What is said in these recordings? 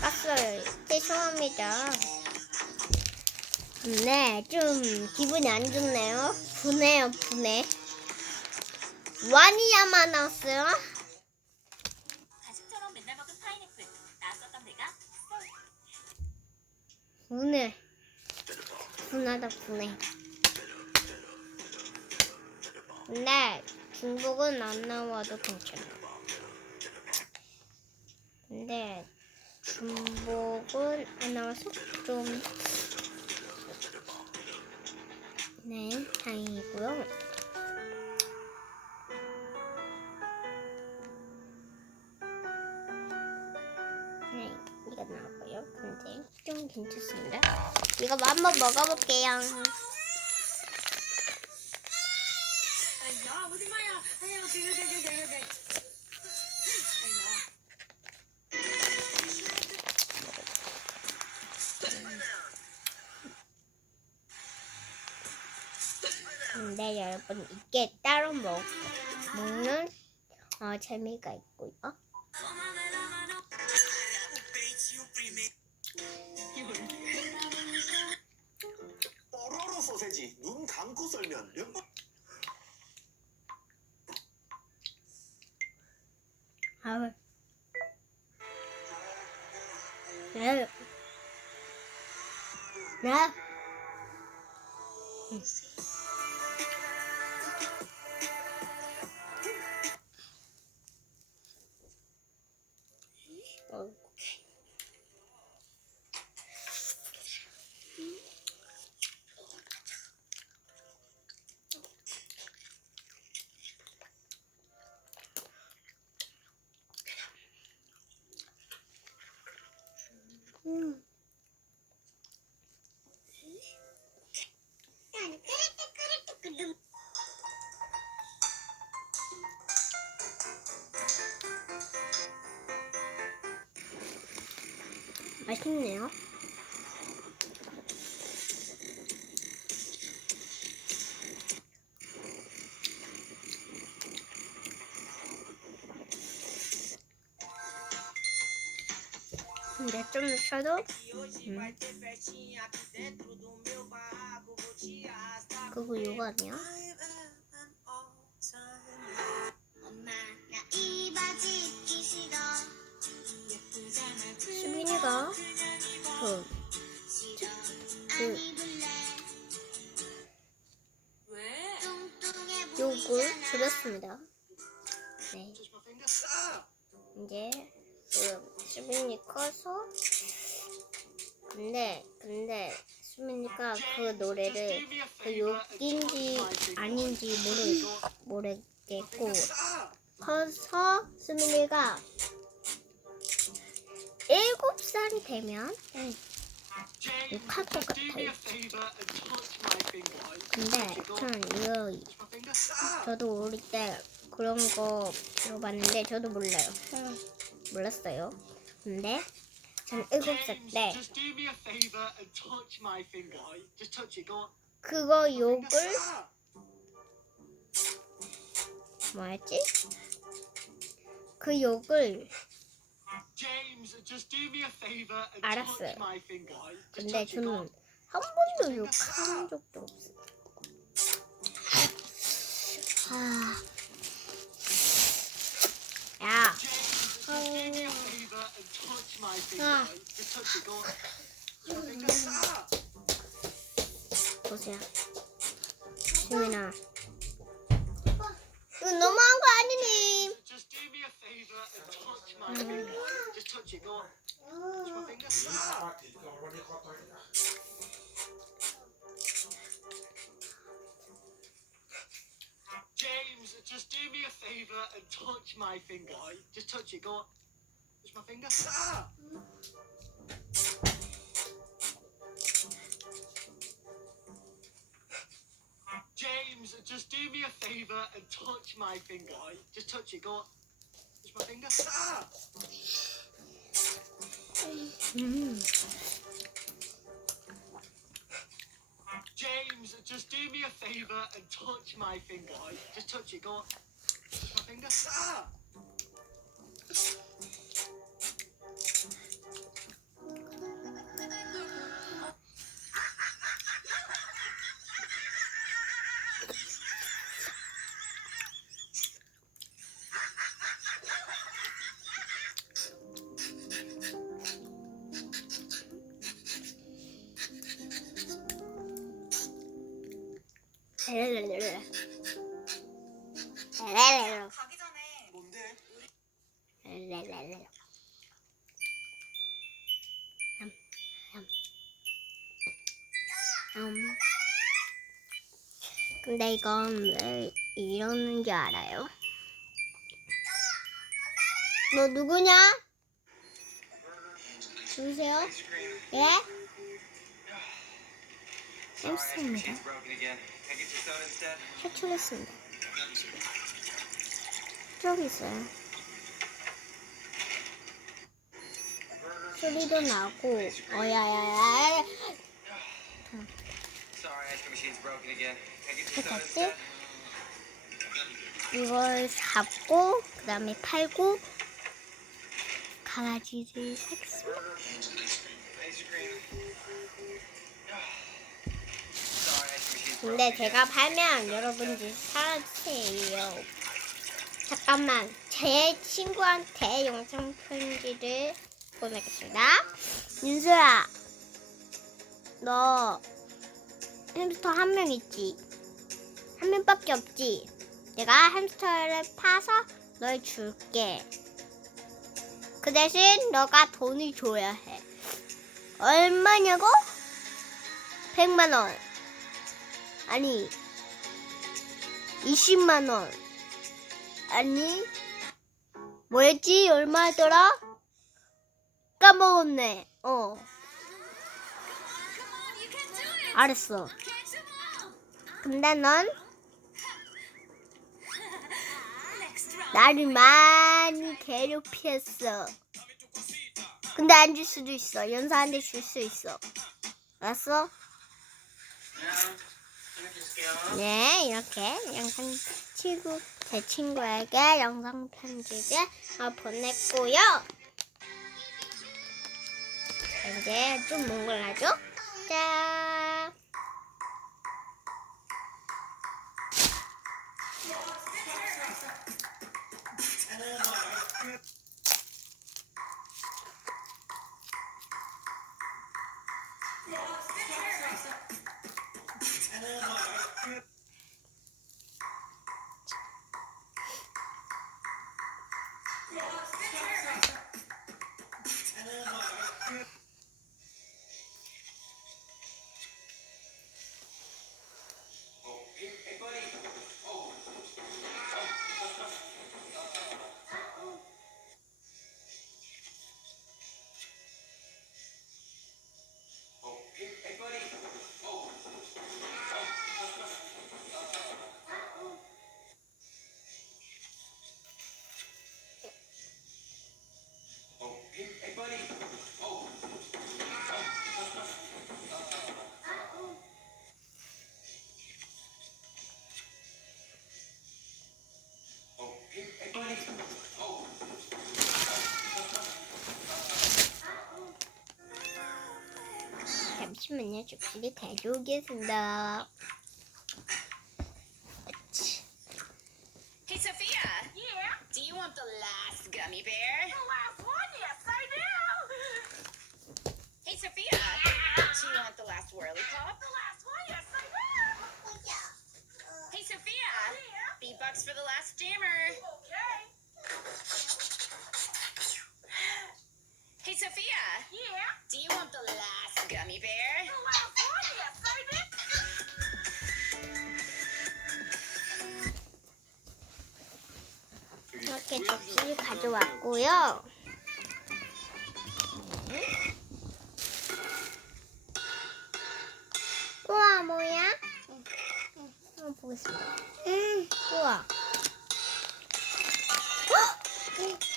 깠어요. 죄송합니다. 네, 좀 기분이 안 좋네요. 분해요, 분해. 와니야만 나왔어요. 분해. 분하다, 분해. 근데 중복은 안 나와도 괜찮아. 근데 중복은 안 나와서 좀 네, 다행이고요. 네, 이거 나왔고요. 근데 좀 괜찮습니다. 이거 한번 먹어볼게요. 여러분 이게 따로 먹, 먹는 어, 재미가 있고요. 뽀로로 소세지 눈 감고 썰면? 아우. 네. 네. 음. 맛있네요. 근데 좀 쉬어도 음. 그거 이거 아니야? 엄마 나 이 바지 입기 싫어 수빈이가 그, 그 욕을 줄였습니다. 네, 싸! 이제 그 수빈이 커서 근데 근데 수빈이가 그 노래를 그 욕인지 아닌지 모르 모르겠고 싸! 커서 수민이가 일곱 살이 되면 욕할 것 같아요. 근데 저는 이거 싸! 저도 어릴 때 그런 거 들어봤는데 저도 몰라요. 몰랐어요. 근데 전 일곱 살 때. 그거 욕을 싸! 뭐였지? 그 욕을 알았어요. 근데 저는. 한 번도 욕한 적도 없어요. 아, 야, James, just do me a favour and touch my finger. Ah. Just touch it. Go on. 싸! 보세요. 수민아. 이거 너무한 거 아니니? Just James, just do me a favour and touch my finger. Just touch it. Go on. Touch my finger. Ah! James, just do me a favour and touch my finger. Just touch it. Go on. Touch my finger. Ah! 음, James, just do me a favour and touch my finger. Just touch it. Go on. Touch my finger. 싸! 근데 이건 왜 이러는 줄 알아요? 너 누구냐? 누구세요? 예? 햄스터입니다. 탈출했습니다. 저기 있어요. 소리도 나고, 어야야야. 됐지? 이걸 잡고, 그 다음에 팔고, 강아지를 샀어. 근데 제가 팔면 여러분들 사라지세요. 잠깐만, 제 친구한테 영상 편지를 보내겠습니다. 윤수야, 너 햄스터 한 명 있지? 한 명밖에 없지? 내가 햄스터를 파서 널 줄게. 그 대신 너가 돈을 줘야 해. 얼마냐고? 100만 원. 아니 20만 원 아니 뭐였지 얼마더라 까먹었네 어 알았어 근데 넌 나를 많이 괴롭혔어 근데 안 줄 수도 있어 연사한테 줄 수 있어 알았어? 네, 이렇게 영상 친구 제 친구에게 영상 어, 보냈고요. 이제 좀 뭔걸 하죠? 짠. 잠 시만요, 접시를 가져오겠습니다. Hey, Sophia. Yeah? Do you want the last gummy bear? The last one, yes, I do. Hey, Sophia. Do you want the last whirly pop? The last one, yes, I do. Hey, Sophia. Yeah. B-bucks for the last jammer. Okay. Sophia. Yeah. Do you want the last gummy bear? The last one, yes, I do. 이렇게 접시를 가져왔고요. 우와, 뭐야? 한번 보겠습니다. 음, 우와. 헉!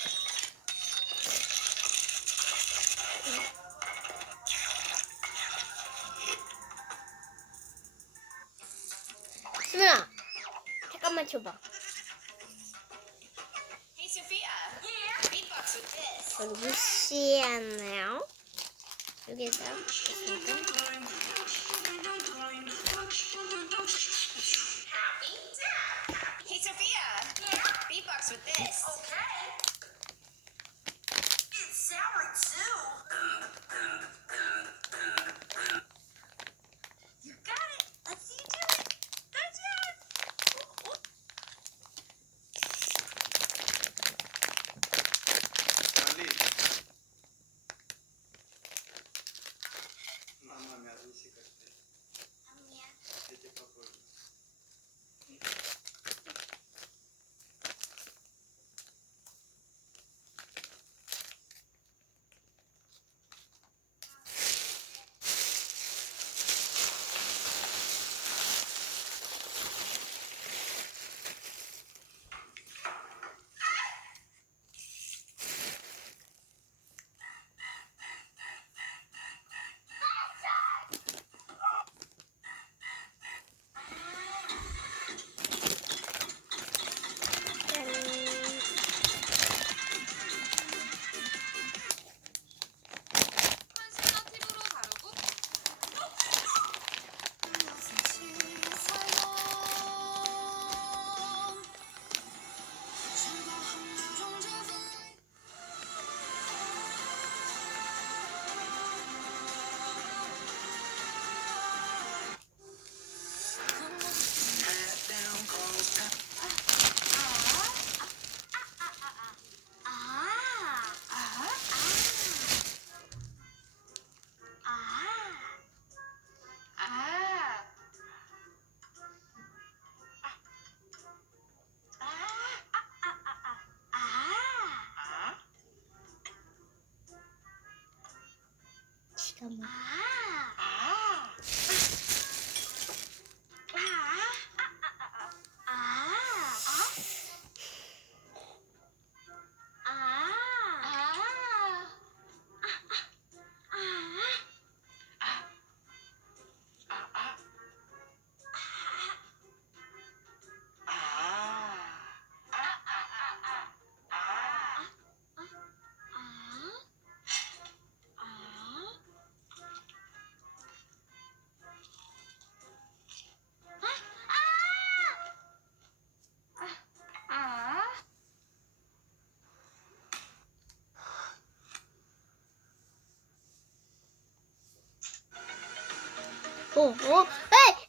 잠깐만 줘봐. Hey, Sophia. Yeah? B-bucks with this. 그리고 무시하네요. 여기서 있습니다. Hey, Sophia. Yeah? B-bucks with this. Okay. Tamam. 哎你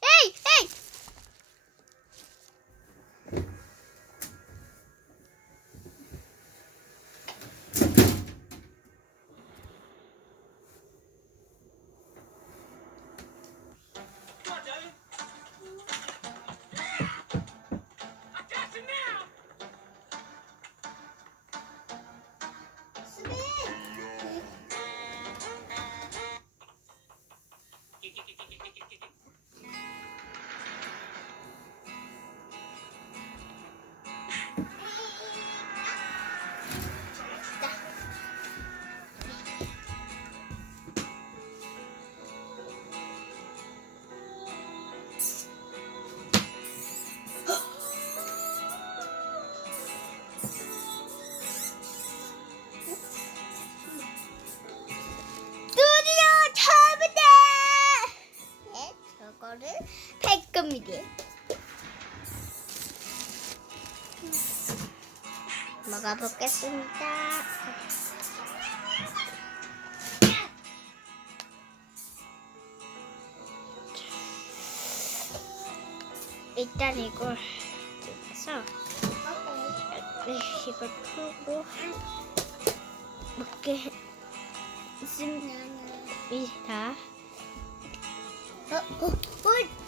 먹어보겠습니다. 일단 이걸 해서 이걸 풀고 먹게 있습니다. 어, 어, 어.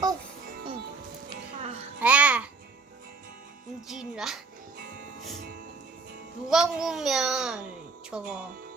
어. 아. 움직인다. 누가 보면 저거.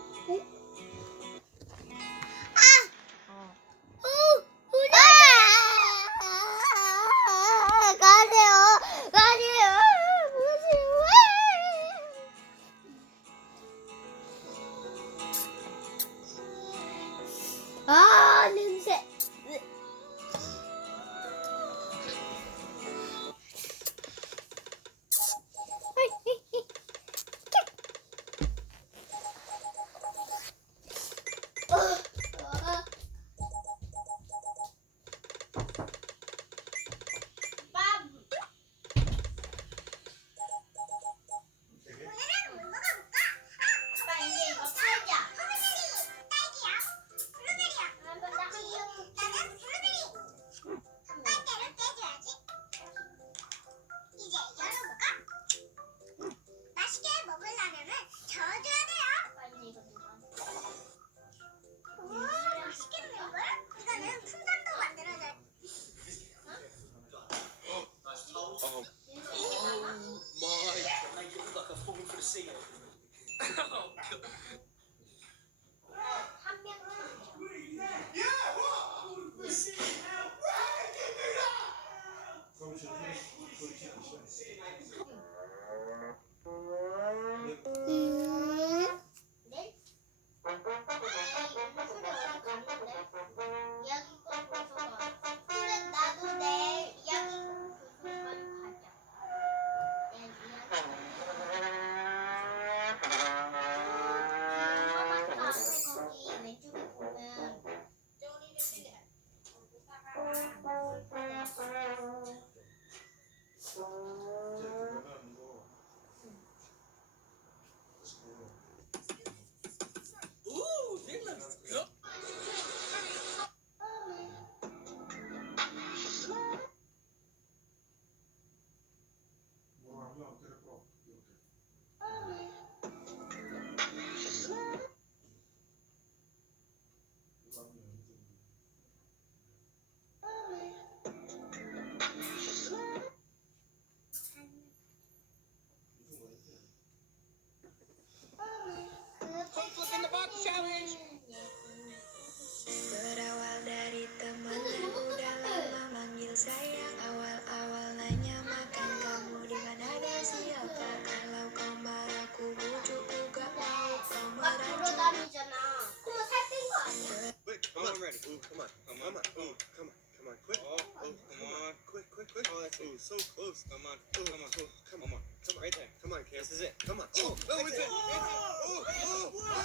tanya makan kamu di mana dan siapa Kalau kau marah ku bujuk ku gak mau Kau 막 marah 돌아다니잖아. 그러면 살찐 거 아니야? Quick, come on, ready. Ooh, come on, come on, ooh, come on, come on, quick. Oh, oh, come on, quick, quick, quick. Oh, that's ooh, so close. Come on, ooh, come on, ooh, come on, come on, right there. Come on, This is it. Come on. Oh, oh, it's it. It's it. Oh, oh,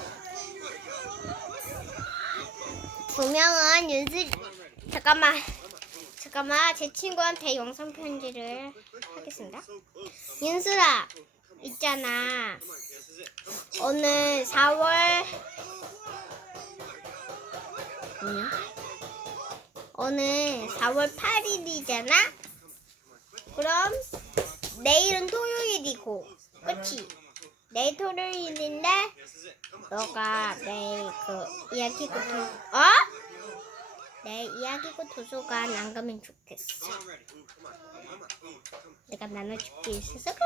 두 명은 윤슬 come on, ready. 잠깐만 Come on, ooh, 잠깐만 제 친구한테 영상 편지를. 하겠습니다. On, 있잖아. 오늘 4월 뭐냐? 오늘 4월 8일이잖아? 그럼 내일은 토요일이고 그치? 내일 토요일인데. 너가 내일 그 이야기고 도 어? 내일 이야기고 도서관 안 가면 좋겠어. 내가 나눠줄 게 있어서 그래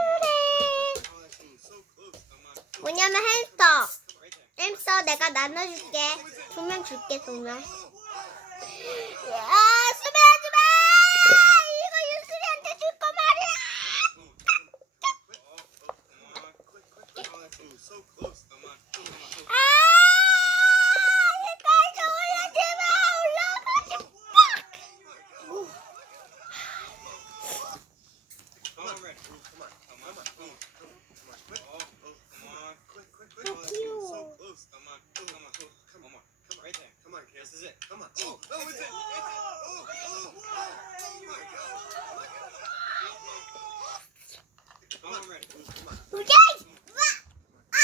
Oh, 뭐냐면 햄스터. 햄스터 내가 나눠줄게 두명 줄게 두명 야 수배 하지마 이거 윤슬이한테 줄 거 말이야 Ooh, come on, quick, quick, quick. Oh, that's ooh, so close. Come on. Ooh, come on, ooh. 아 여기까지 올라지마 올라가지 Come on, ready. Ooh, come on, come on, ooh, come on, come on, quick. Oh, oh, come on, quick, quick, quick. Oh, that's ooh, so close. Come on, ooh, come on, ooh, come on, come on, right there. Come on, This is it. Come on. Oh, oh, it's it. It's it. Oh, oh, oh my God. Come on, ready. Ooh, come on. 오케이 와! 아!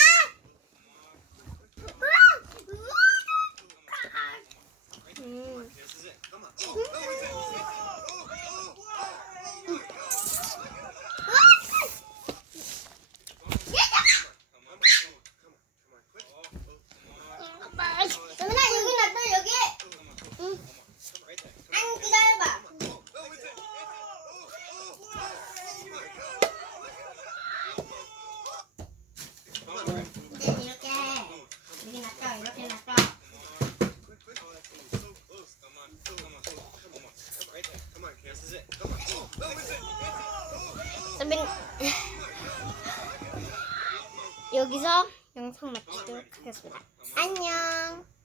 우와! 우와! 음. This is it. Come on. Oh, oh, it's it. It's it. Oh, oh, Come on, come on, come on, come on, quick. Oh, oh, come on. 영민아 여기 놨다 여기. Come on, right there. Come 아니 on. 기다려봐. Oh, oh, it's it. It's it. Oh, oh, oh my God. Come on, ready. 이제 이렇게 여기 놨다 이렇게 놨다. Quick, quick. Oh, that's ooh, so close. Come on. Come on. Come on. Come on. Come right there. Come on, This is it. Come on. Oh, oh, it's it. It's it. 선배 여기서 영상 마치도록 하겠습니다. 안녕.